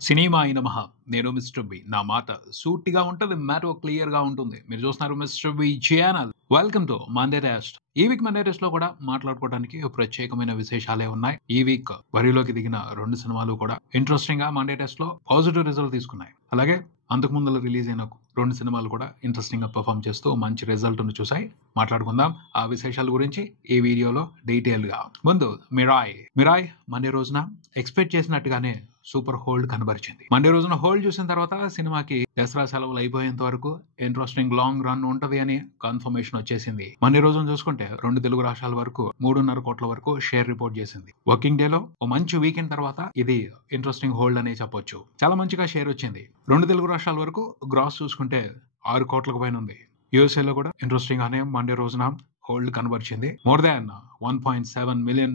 సినిమాయి నమః. నేను mister B. నా మాట సూటిగా ఉంటది. మ్యాటర్ క్లియర్‌గా ఉంటుంది. మీరు చూస్తున్నారు mister B channel. Welcome to Monday test. ఈ వీక్ మండే టెస్ట్‌లో కూడా మాట్లాడుకోవడానికి ప్రత్యేకమైన విశేషాలే ఉన్నాయి. ఈ వీక్ బరిలోకి దిగిన 2 సినిమాలు కూడా ఇంట్రెస్టింగ్‌గా మండే టెస్ట్‌లో పాజిటివ్ రిజల్ట్ తీసుకున్నాయి. అలాగే అంతకు ముందల రిలీజ్ అయిన 2 సినిమాలు కూడా ఇంట్రెస్టింగ్‌గా పెర్ఫార్మ్ చేస్తూ మంచి రిజల్ట్‌ని చూసాయి. మాట్లాడుకుందాం ఆ విశేషాల గురించి ఈ వీడియోలో డీటెయిల్‌గా. ముందు మిరాయ్ మండే రోజున ఎక్స్‌పెక్ట్ చేసినట్టుగానే సూపర్ హోల్డ్ కనబరిచింది. మండే రోజున హోల్డ్ చూసిన తర్వాత సినిమాకి దసరా సెలవులు అయిపోయేంత వరకు ఇంట్రెస్టింగ్ లాంగ్ రన్ ఉంటది అని కన్ఫర్మేషన్ వచ్చేసింది. మండే రోజున చూసుకుంటే 2 తెలుగు రాష్ట్రాల వరకు 3.5 కోట్ల వరకు షేర్ రిపోర్ట్ చేసింది. వర్కింగ్ డేలో ఓ మంచి వీకెండ్ తర్వాత ఇది ఇంట్రెస్టింగ్ హోల్డ్ అనే చెప్పొచ్చు. చాలా మంచిగా షేర్ వచ్చింది. 2 తెలుగు రాష్ట్రాల వరకు గ్రాస్ చూసుకుంటే 6 కోట్లకు పైన ఉంది. యూఎస్ఏలో కూడా ఇంట్రెస్టింగ్ గానే మండే రోజున హోల్డ్ కనబరిచింది. మోర్ దాన్ $1.7 మిలియన్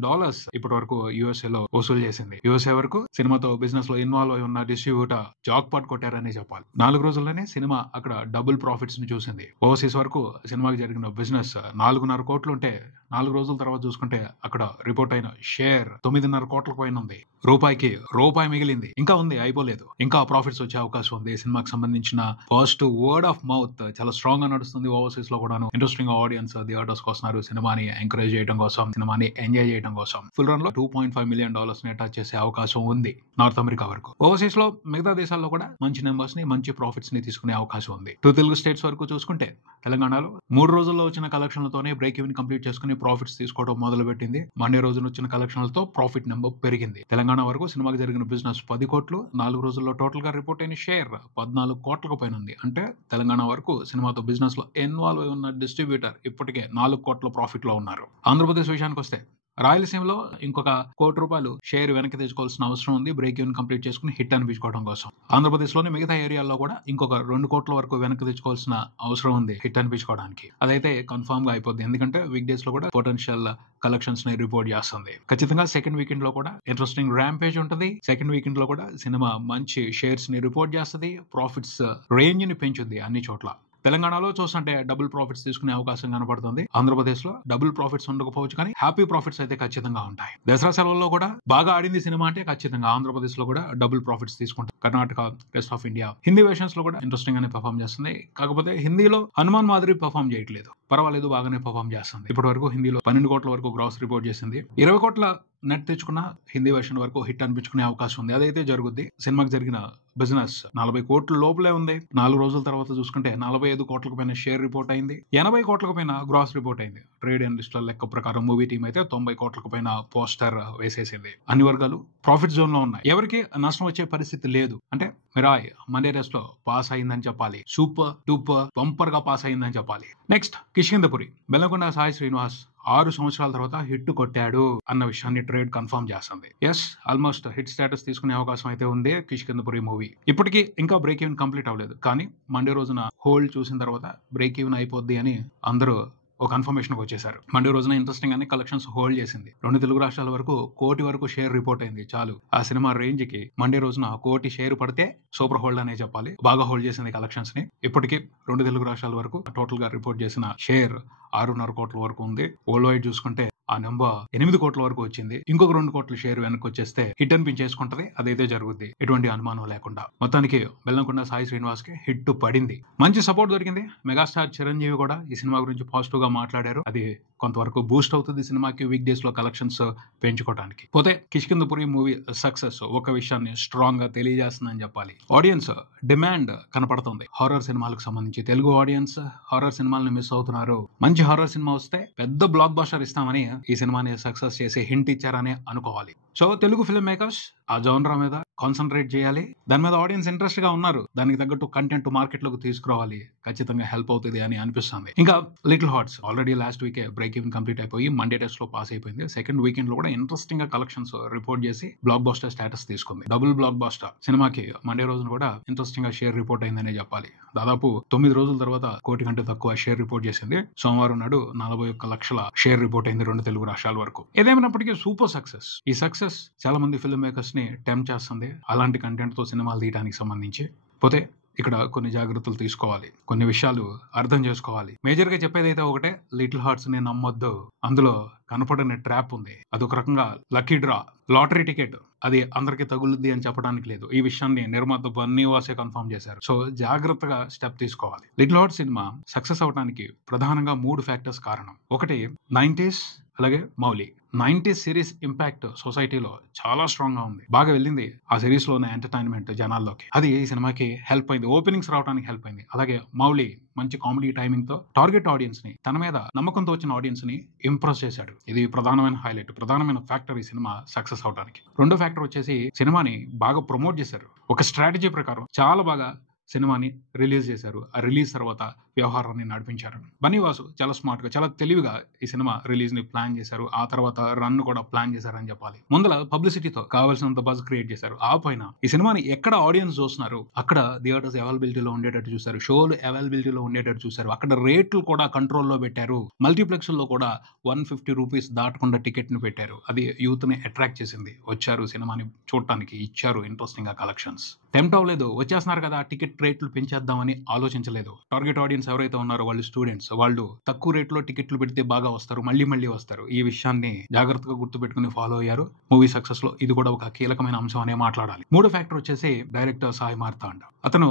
ఇప్పటి వరకు యూఎస్ఏ లో వసూలు చేసింది. యూఎస్ఏ వరకు సినిమాతో బిజినెస్ లో ఇన్వాల్వ్ అయి ఉన్న డిస్ట్రిబ్యూటర్ జాక్ పాట్ కొట్టారని చెప్పాలి. 4 రోజుల్లోనే సినిమా అక్కడ డబుల్ ప్రాఫిట్స్ ని చూసింది. ఓవర్సీస్ వరకు సినిమాకి జరిగిన బిజినెస్ 4.5 కోట్లు ఉంటే 4 రోజుల తర్వాత చూసుకుంటే అక్కడ రిపోర్ట్ అయిన షేర్ 9.5 కోట్లకు పైన ఉంది. రూపాయి మిగిలింది. ఇంకా ఉంది, అయిపోలేదు. ఇంకా ప్రాఫిట్స్ వచ్చే అవకాశం ఉంది. సినిమాకి సంబంధించిన ఫస్ట్ వర్డ్ ఆఫ్ మౌత్ చాలా స్ట్రాంగ్ గా నడుస్తుంది. ఓవర్సీస్ లో కూడా ఇంట్రెస్టింగ్ ఆడియన్స్ థియేటర్స్ వస్తున్నారు. సినిమాని ఎంకరేజ్ చేయడం కోసం, సినిమాని ఎంజాయ్ చేయడం కోసం. ఫుల్ రన్ లో $2.5 మిలియన్ ని టచ్ చేసే అవకాశం ఉంది నార్త్ అమెరికా వరకు. ఓవర్సీస్ లో మిగతా దేశాల్లో కూడా మంచి నెంబర్స్ ని, మంచి ప్రాఫిట్స్ ని తీసుకునే అవకాశం ఉంది. 2 తెలుగు స్టేట్స్ వరకు చూసుకుంటే తెలంగాణలో 3 రోజుల్లో వచ్చిన కలెక్షన్లతోనే బ్రేక్ ఈవెన్ కంప్లీట్ చేసుకుని ప్రాఫిట్స్ తీసుకోవడం మొదలు పెట్టింది. మండే రోజున వచ్చిన కలెక్షన్లతో ప్రాఫిట్ నెంబర్ పెరిగింది. తెలంగాణ వరకు సినిమాకి జరిగిన బిజినెస్ 10 కోట్లు. 4 రోజుల్లో టోటల్ గా రిపోర్ట్ అయిన షేర్ 14 కోట్లకు పైన ఉంది. అంటే తెలంగాణ వరకు సినిమాతో బిజినెస్ లో ఇన్వాల్వ్ అయి ఉన్న డిస్ట్రిబ్యూటర్ ఇప్పటికే 4 కోట్ల ప్రాఫిట్ లో ఉన్నారు. ఆంధ్రప్రదేశ్ విషయానికి వస్తే రాయలసీమలో ఇంకొక ₹1 షేర్ వెనక్కి తెచ్చుకోవాల్సిన అవసరం ఉంది. బ్రేక్ ఈవెన్ కంప్లీట్ చేసుకుని హిట్ అనిపించుకోవడం కోసం. ఆంధ్రప్రదేశ్ లోని మిగతా ఏరియాల్లో కూడా ఇంకొక 2 కోట్ల వరకు వెనక్కి తెచ్చుకోవాల్సిన అవసరం ఉంది హిట్ అనిపించుకోవడానికి. అదైతే కన్ఫర్మ్ గా అయిపోద్ది. ఎందుకంటే వీక్ డేస్ లో కూడా పొటెన్షియల్ కలెక్షన్స్ ని రిపోర్ట్ చేస్తుంది. ఖచ్చితంగా సెకండ్ వీకెండ్ లో కూడా ఇంట్రెస్టింగ్ ర్యాంపేజ్ ఉంటుంది. సెకండ్ వీకెండ్ లో కూడా సినిమా మంచి షేర్స్ ని రిపోర్ట్ చేస్తుంది. ప్రాఫిట్స్ రేంజ్ ని పెంచుద్ది అన్ని చోట్ల. తెలంగాణలో చూస్తుంటే డబుల్ ప్రాఫిట్స్ తీసుకునే అవకాశం కనబడుతుంది. ఆంధ్రప్రదేశ్ లో డబుల్ ప్రాఫిట్స్ ఉండకపోవచ్చు, కానీ హ్యాపీ ప్రాఫిట్స్ అయితే ఖచ్చితంగా ఉంటాయి. దసరా సెలవుల్లో కూడా బాగా ఆడింది సినిమా అంటే ఖచ్చితంగా ఆంధ్రప్రదేశ్ లో కూడా డబుల్ ప్రాఫిట్స్ తీసుకుంటారు. Karnataka, rest of India, Hindi versions లో కూడా ఇంట్రెస్టింగ్ గానే పర్ఫామ్ చేస్తుంది. కాకపోతే హిందీలో హనుమాన్ మాదిరి పర్ఫామ్ చేయట్లేదు. పర్వాలేదు, బాగానే పర్ఫామ్ చేస్తుంది. ఇప్పటి వరకు హిందీలో 12 కోట్ల వరకు గ్రాస్ రిపోర్ట్ చేసింది. 20 కోట్ల నెట్ తెచ్చుకున్న హిందీ వెర్షన్ వరకు హిట్ అనిపించుకునే అవకాశం ఉంది. అదైతే జరుగుద్ది. సినిమాకి జరిగిన బిజినెస్ 40 కోట్ల లోపలే ఉంది. 4 రోజుల తర్వాత చూసుకుంటే 45 కోట్లకు పైన షేర్ రిపోర్ట్ అయింది. 80 కోట్లకు పైన గ్రాస్ రిపోర్ట్ అయింది. ట్రేడ్ అనలిస్టుల లెక్క ప్రకారం మూవీ టీం అయితే 90 కోట్లకు పైన పోస్టర్ వేసేసింది. అన్ని వర్గాలు ప్రాఫిట్ జోన్ లో ఉన్నాయి. ఎవరికి నష్టం వచ్చే పరిస్థితి లేదు. అంటే మిరాయ్ మండే టెస్ట్ లో పాస్ అయిందని చెప్పాలి. సూపర్ డూపర్ బంపర్ గా పాస్ అయిందని చెప్పాలి. నెక్స్ట్ కిష్కింధపురి. బెల్లంకొండ సాయి శ్రీనివాస్ 6 సంవత్సరాల తర్వాత హిట్ కొట్టాడు అన్న విషయాన్ని ట్రేడ్ కన్ఫర్మ్ చేస్తుంది. ఎస్, ఆల్మోస్ట్ హిట్ స్టేటస్ తీసుకునే అవకాశం అయితే ఉంది కిష్కింధపురి మూవీ. ఇప్పటికీ ఇంకా బ్రేక్ ఈవెన్ కంప్లీట్ అవ్వలేదు, కానీ మండే రోజున హోల్డ్ చూసిన తర్వాత బ్రేక్ ఈవెన్ అయిపోద్ది అని అందరూ ఒక కన్ఫర్మేషన్ వచ్చేసారు. మండే రోజున ఇంట్రెస్టింగ్ గానే కలెక్షన్స్ హోల్డ్ చేసింది. 2 తెలుగు రాష్ట్రాల వరకు 1 కోటి వరకు షేర్ రిపోర్ట్ అయింది. చాలు ఆ సినిమా రేంజ్ కి మండే రోజున 1 కోటి షేర్ పడితే సూపర్ హోల్డ్ అనే చెప్పాలి. బాగా హోల్డ్ చేసింది కలెక్షన్స్ ని. ఇప్పటికీ 2 తెలుగు రాష్ట్రాల వరకు టోటల్ గా రిపోర్ట్ చేసిన షేర్ 6.5 కోట్ల వరకు ఉంది. వరల్డ్ వైడ్ చూసుకుంటే ఆ నెంబర్ 8 కోట్ల వరకు వచ్చింది. ఇంకొక 2 కోట్ల షేర్ వెనక్కి వచ్చేస్తే హిట్ అనిపించేసుకుంటది. అదైతే జరుగుద్ది, ఎటువంటి అనుమానం లేకుండా. మొత్తానికి బెల్లంకొండ సాయి శ్రీనివాస్ కి హిట్ పడింది. మంచి సపోర్ట్ దొరికింది. మెగాస్టార్ చిరంజీవి కూడా ఈ సినిమా గురించి పాజిటివ్ గా మాట్లాడారు. అది కొంతవరకు బూస్ట్ అవుతుంది సినిమాకి వీక్ డేస్ లో కలెక్షన్స్ పెంచుకోవడానికి. పోతే కిష్కింధపురి మూవీ సక్సెస్ ఒక విషయాన్ని స్ట్రాంగ్ గా తెలియజేస్తుందని చెప్పాలి. ఆడియన్స్ డిమాండ్ కనపడుతుంది. హారర్ సినిమాలకు సంబంధించి తెలుగు ఆడియన్స్ హారర్ సినిమాలను మిస్ అవుతున్నారు. మంచి హారర్ సినిమా వస్తే పెద్ద బ్లాక్ బస్టర్ ఇస్తామని ఈ సినిమాని సక్సెస్ చేసి హింట్ ఇచ్చారని అనుకోవాలి. సో తెలుగు ఫిల్మ్ మేకర్స్ ఆ జోనరా మీద కాన్సన్ట్రేట్ చేయాలి. దాని మీద ఆడియన్స్ ఇంట్రెస్ట్ గా ఉన్నారు. దానికి తగ్గట్టు కంటెంట్ మార్కెట్ లోకి తీసుకురావాలి. ఖచ్చితంగా హెల్ప్ అవుతుంది అని అనిపిస్తుంది. ఇంకా లిటిల్ హార్ట్స్ ఆల్రెడీ లాస్ట్ వీకే బ్రేక్ ఈవెన్ కంప్లీట్ అయిపోయి మండే టెస్ట్ లో పాస్ అయిపోయింది. సెకండ్ వీకెండ్ లో కూడా ఇంట్రెస్టింగ్ గా కలెక్షన్స్ రిపోర్ట్ చేసి బ్లాక్ బస్టర్ స్టేటస్ తీసుకుంది. డబుల్ బ్లాక్ బస్టర్ సినిమాకి మండే రోజున కూడా ఇంట్రెస్టింగ్ గా షేర్ రిపోర్ట్ అయిందనే చెప్పాలి. దాదాపు 9 రోజుల తర్వాత 1 కోటి కంటే తక్కువ షేర్ రిపోర్ట్ చేసింది. సోమవారం నాడు 41 లక్షల షేర్ రిపోర్ట్ అయింది 2 తెలుగు రాష్ట్రాల వరకు. ఏదేమైనప్పటికీ సూపర్ సక్సెస్. ఈ సక్సెస్ చాలా మంది ఫిల్మ్ మేకర్స్ ని టెంప్ట్ చేస్తుంది అలాంటి కంటెంట్ తో సినిమాలు తీయడానికి సంబంధించి. పోతే ఇక్కడ కొన్ని జాగ్రత్తలు తీసుకోవాలి, కొన్ని విషయాలు అర్థం చేసుకోవాలి. మేజర్ గా చెప్పేదైతే ఒకటే, లిటిల్ హార్ట్స్ ని నమ్మొద్దు. అందులో కనపడని ట్రాప్ ఉంది. అదొక రకంగా లక్కీ డ్రా, లాటరీ టికెట్. అది అందరికి తగులుద్ది అని చెప్పడానికి లేదు. ఈ విషయాన్ని నిర్మాత బన్నీవాసే కన్ఫర్మ్ చేశారు. సో జాగ్రత్తగా స్టెప్ తీసుకోవాలి. లిటిల్ హార్ట్స్ సినిమా సక్సెస్ అవడానికి ప్రధానంగా 3 ఫ్యాక్టర్స్ కారణం. ఒకటి 90s, అలాగే మౌలి. 90s సిరీస్ ఇంపాక్ట్ సొసైటీలో చాలా స్ట్రాంగ్ గా ఉంది. బాగా వెళ్ళింది ఆ సిరీస్ లో ఉన్న ఎంటర్టైన్మెంట్ జనాల్లోకి. అది ఈ సినిమాకి హెల్ప్ అయింది, ఓపెనింగ్స్ రావడానికి హెల్ప్ అయింది. అలాగే మౌలి మంచి కామెడీ టైమింగ్ తో టార్గెట్ ఆడియన్స్ ని, తన మీద నమ్మకంతో వచ్చిన ఆడియన్స్ ని ఇంప్రెస్ చేశాడు. ఇది ప్రధానమైన హైలైట్, ప్రధానమైన ఫ్యాక్టర్ ఈ సినిమా సక్సెస్ అవడానికి. రెండో ఫ్యాక్టర్ వచ్చేసి సినిమాని బాగా ప్రమోట్ చేశారు. ఒక స్ట్రాటజీ ప్రకారం చాలా బాగా సినిమాని రిలీజ్ చేశారు. ఆ రిలీజ్ తర్వాత వ్యవహారాన్ని నడిపించారు. బన్నీవాసు చాలా స్మార్ట్ గా, చాలా తెలివిగా ఈ సినిమా రిలీజ్ ని ప్లాన్ చేశారు. ఆ తర్వాత రన్ కూడా ప్లాన్ చేశారని చెప్పాలి. ముందల పబ్లిసిటీతో కావాల్సినంత బజ్ క్రియేట్ చేశారు. ఆ పైన ఈ సినిమాని ఎక్కడ ఆడియన్స్ చూస్తున్నారు అక్కడ థియేటర్స్ అవైలబిలిటీలో ఉండేటట్టు చూశారు, షోలు అవైలబిలిటీలో ఉండేటట్టు చూశారు. అక్కడ రేట్లు కూడా కంట్రోల్లో పెట్టారు. మల్టీప్లెక్స్ లో కూడా 150 రూపీస్ దాటకుండా టికెట్ ని పెట్టారు. అది యూత్ ని అట్రాక్ట్ చేసింది. వచ్చారు సినిమాని చూడటానికి, ఇచ్చారు ఇంట్రెస్టింగ్ గా కలెక్షన్స్. టెంప్ట్ అవ్వలేదు, వచ్చేస్తున్నారు కదా టికెట్ రేట్లు పెంచేద్దామని ఆలోచించలేదు. టార్గెట్ ఆడియన్స్ ఎవరైతే ఉన్నారో వాళ్ళు స్టూడెంట్స్, వాళ్ళు తక్కువ రేట్లో టికెట్లు పెడితే బాగా వస్తారు, మళ్ళీ వస్తారు. ఈ విషయాన్ని జాగ్రత్తగా గుర్తుపెట్టుకుని ఫాలో అయ్యారు. మూవీ సక్సెస్ లో ఇది కూడా ఒక కీలకమైన అంశం అనే మాట్లాడాలి. మూడో ఫ్యాక్టర్ వచ్చేసి డైరెక్టర్ సాయి మార్తాండ. అతను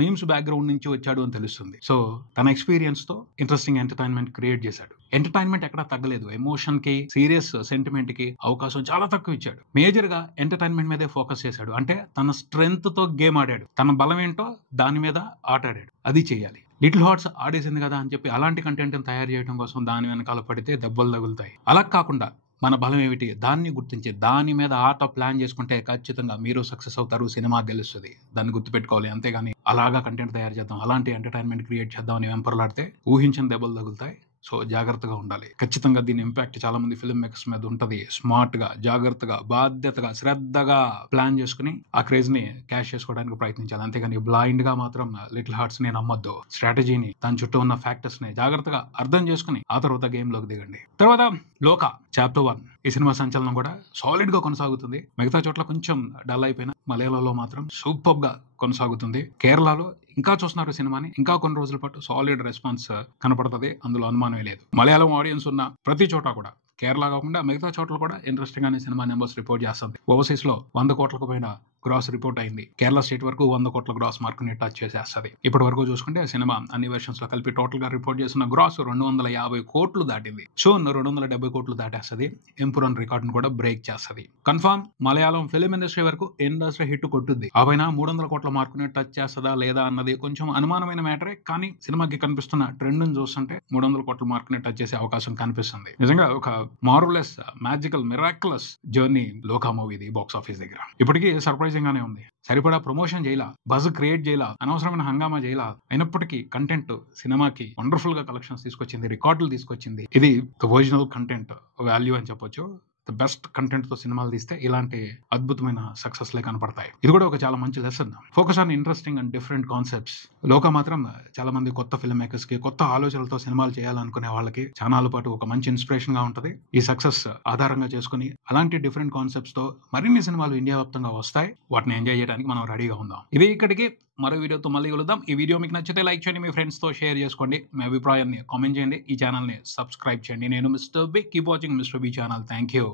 మీమ్స్ బ్యాక్గ్రౌండ్ నుంచి వచ్చాడు అని తెలుస్తుంది. సో తన ఎక్స్పీరియన్స్ తో ఇంట్రెస్టింగ్ ఎంటర్టైన్మెంట్ క్రియేట్ చేశాడు. ఎంటర్టైన్మెంట్ ఎక్కడ తగ్గలేదు. ఎమోషన్ కి, సీరియస్ సెంటిమెంట్ కి అవకాశం చాలా తక్కువ ఇచ్చాడు. మేజర్ గా ఎంటర్టైన్మెంట్ మీదే ఫోకస్ చేశాడు. అంటే తన స్ట్రెంగ్త్ తో గేమ్ ఆడాడు, తన బలం ఏంటో దాని మీద ఆట ఆడాడు. అది చేయాలి. లిటిల్ హార్ట్స్ ఆడేసింది కదా అని చెప్పి అలాంటి కంటెంట్ తయారు చేయడం కోసం దాని వెనకాల పడితే దెబ్బలు తగులుతాయి. అలా కాకుండా మన బలం ఏమిటి దాన్ని గుర్తించి దాని మీద ఆట ప్లాన్ చేసుకుంటే ఖచ్చితంగా మీరు సక్సెస్ అవుతారు, సినిమా గెలుస్తుంది. దాన్ని గుర్తుపెట్టుకోవాలి. అంతేగాని అలాగా కంటెంట్ తయారు చేద్దాం, అలాంటి ఎంటర్టైన్మెంట్ క్రియేట్ చేద్దాం అని వెంపర్లాడితే ఊహించిన దెబ్బలు తగులుతాయి. సో జాగ్రత్తగా ఉండాలి. ఖచ్చితంగా దీని ఇంపాక్ట్ చాలా మంది ఫిల్మ్ మేకర్స్ మీద ఉంటది. స్మార్ట్ గా, జాగ్రత్తగా, బాధ్యతగా, శ్రద్ధగా ప్లాన్ చేసుకుని ఆ క్రేజ్ ని క్యాష్ చేసుకోవడానికి ప్రయత్నించాలి. అంతేగాని బ్లైండ్ గా మాత్రం లిటిల్ హార్ట్స్ ని నమ్మొద్దు. స్ట్రాటజీని, దాని చుట్టూ ఉన్న ఫ్యాక్టర్స్ ని జాగ్రత్తగా అర్థం చేసుకుని ఆ తర్వాత గేమ్ లోకి దిగండి. తర్వాత లోకా చాప్టర్ 1. ఈ సినిమా సంచలనం కూడా సాలిడ్ గా కొనసాగుతుంది. మిగతా చోట్ల కొంచెం డల్ అయిపోయినా మలయాళంలో మాత్రం సూపర్ గా కొనసాగుతుంది. కేరళలో ఇంకా చూస్తున్నారు సినిమాని, ఇంకా కొన్ని రోజుల పాటు సాలిడ్ రెస్పాన్స్ కనపడుతుంది. అందులో అనుమానమే లేదు. మలయాళం ఆడియన్స్ ఉన్న ప్రతి చోట కూడా, కేరళ కాకుండా మిగతా చోట్ల కూడా ఇంట్రెస్టింగ్ గానే సినిమా నెంబర్స్ రిపోర్ట్ చేస్తుంది. ఓవర్సీస్ లో 100 కోట్లకు పైన గ్రాస్ రిపోర్ట్ అయింది. కేరళ స్టేట్ వరకు 100 కోట్ల గ్రాస్ మార్క్ ని టచ్ చేసేస్తుంది. ఇప్పటి వరకు చూసుకుంటే సినిమా అన్ని వెర్షన్స్ లో కలిపి టోటల్ గా రిపోర్ట్ చేసిన గ్రాస్ 250 కోట్లు దాటింది. సో 270 కోట్లు దాటేస్తుంది. ఎంపురన్ రికార్డును కూడా బ్రేక్ చేస్తుంది. కన్ఫర్మ్ మలయాళం ఫిలిం ఇండస్ట్రీ వరకు ఇండస్ట్రీ హిట్ కొట్టుద్ది. ఆ పైన 300 కోట్ల మార్క్ ని టచ్ చేస్తుందా లేదా అన్నది కొంచెం అనుమానమైన మ్యాటరే. కానీ సినిమాకి కనిపిస్తున్న ట్రెండ్ ని చూస్తుంటే 300 కోట్ల మార్క్ ని టచ్ చేసే అవకాశం కనిపిస్తుంది. నిజంగా ఒక మార్వెలస్, మ్యాజికల్, మిరాక్యులస్ జర్నీ లోకా మూవీది బాక్స్ ఆఫీస్ దగ్గర. ఇప్పటికీ సర్ప్రైజింగ్ గానే ఉంది. సరిపడా ప్రమోషన్ చేయాల, బజ్ క్రియేట్ చేయాల, అనవసరమైన హంగామా చేయాల. అయినప్పటికీ కంటెంట్ సినిమాకి వండర్ఫుల్ గా కలెక్షన్స్ తీసుకొచ్చింది, రికార్డులు తీసుకొచ్చింది. ఇది ఒరిజినల్ కంటెంట్ వాల్యూ అని చెప్పొచ్చు. ద బెస్ట్ కంటెంట్ తో సినిమాలు తీస్తే ఇలాంటి అద్భుతమైన సక్సెస్ లే కనపడతాయి. ఇది కూడా ఒక చాలా మంచి lesson. Focus on interesting and different concepts. లోకా మాత్రం చాలా మంది కొత్త ఫిల్మ్ మేకర్స్ కి, కొత్త ఆలోచనలతో సినిమాలు చేయాలనుకునే వాళ్ళకి చానాల పాటు ఒక మంచి ఇన్స్పిరేషన్ గా ఉంటది. ఈ సక్సెస్ ఆధారంగా చేసుకుని అలాంటి డిఫరెంట్ కాన్సెప్ట్స్ తో మరిన్ని సినిమాలు ఇండియా వ్యాప్తంగా వస్తాయి. వాటిని ఎంజాయ్ చేయడానికి మనం రెడీగా ఉందాం. ఇది ఇక్కడికి. మరో వీడియోతో మళ్ళీ కలుద్దాం. ఈ వీడియో మీకు నచ్చితే లైక్ చేయండి, మీ ఫ్రెండ్స్ తో షేర్ చేసుకోండి, మీ అభిప్రాయాన్ని కామెంట్ చేయండి, ఈ ఛానల్ ని సబ్స్క్రైబ్ చేయండి. నేను mister B. Keep watching mister B channel. Thank you.